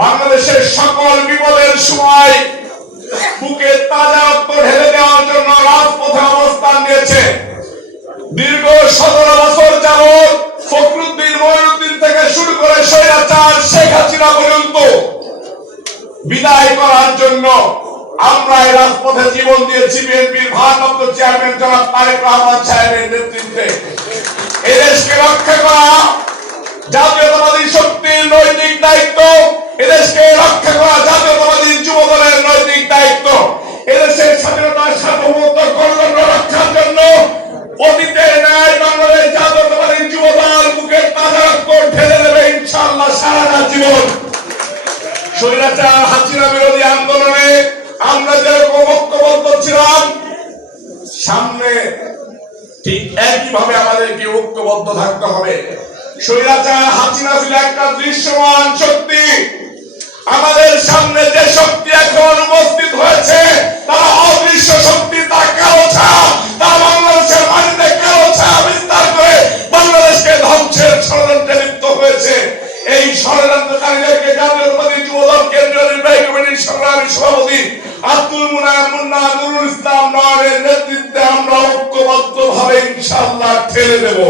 বাংলাদেশের সকল বিপদের সময় বুকে তাজা রক্ত ঢেলে দেওয়ার জন্য রাজপথে অবস্থান নিয়েছে। দীর্ঘ 17 বছর যাবৎ ফখরুদ্দিন মঈনুদ্দিন থেকে শুরু করে স্বৈরাচার শেখ হাসিনা পর্যন্ত বিদায় করার জন্য আমরা এই রাজপথে জীবন দিয়েছি। বিএনপির ভারপ্রাপ্ত চেয়ারম্যান জনাব তারেক রহমান সাহেবের নেতৃত্বে এই দেশকে রক্ষা করা জাতীয়তাবাদী শক্তির নৈতিক দায়িত্ব, এদেশকে রক্ষা করা জাতীয়তাবাদী যুব দলের নৈতিক দায়িত্ব। এদেশের স্বাধীনতা সার্বভৌমত্ব গণতন্ত্র রক্ষার জন্য অতীতের ন্যায় বাংলাদেশ জাতীয়তাবাদী যুব দল বুকের তাজা রক্ত ঢেলে দেবে ইনশাআল্লাহ সারাটা জীবন। স্বৈরাচার হাসিনা বিরোধী আন্দোলনে আমরা যেরকম ঐক্যবদ্ধ ছিলাম, সামনে ঠিক একইভাবে আমাদেরকে ঐক্যবদ্ধ থাকতে হবে। স্বৈরাচার হাসিনা ছিল একটা দৃশ্যমান শক্তি। আমাদের সামনে যে শক্তি এখন উপস্থিত হয়েছে তারা অদৃশ্য শক্তি, তা কালো ছায়া, তারা বাংলাদেশের মাটিতে কালো ছায়া বিস্তার করে বাংলাদেশকে ধ্বংসের ষড়যন্ত্রে লিপ্ত হয়েছে। এই ষড়যন্ত্রকারীদেরকে জাতীয়তাবাদী যুব দল কেন্দ্রীয় নির্বাহী কমিটির সংগ্রামী সভাপতি আব্দুল মুনায়েম মুন্না নুরুল ইসলাম নওয়ারের নেতৃত্বে আমরা ঐক্যবদ্ধভাবে ইনশাআল্লাহ ঠেলে দেব।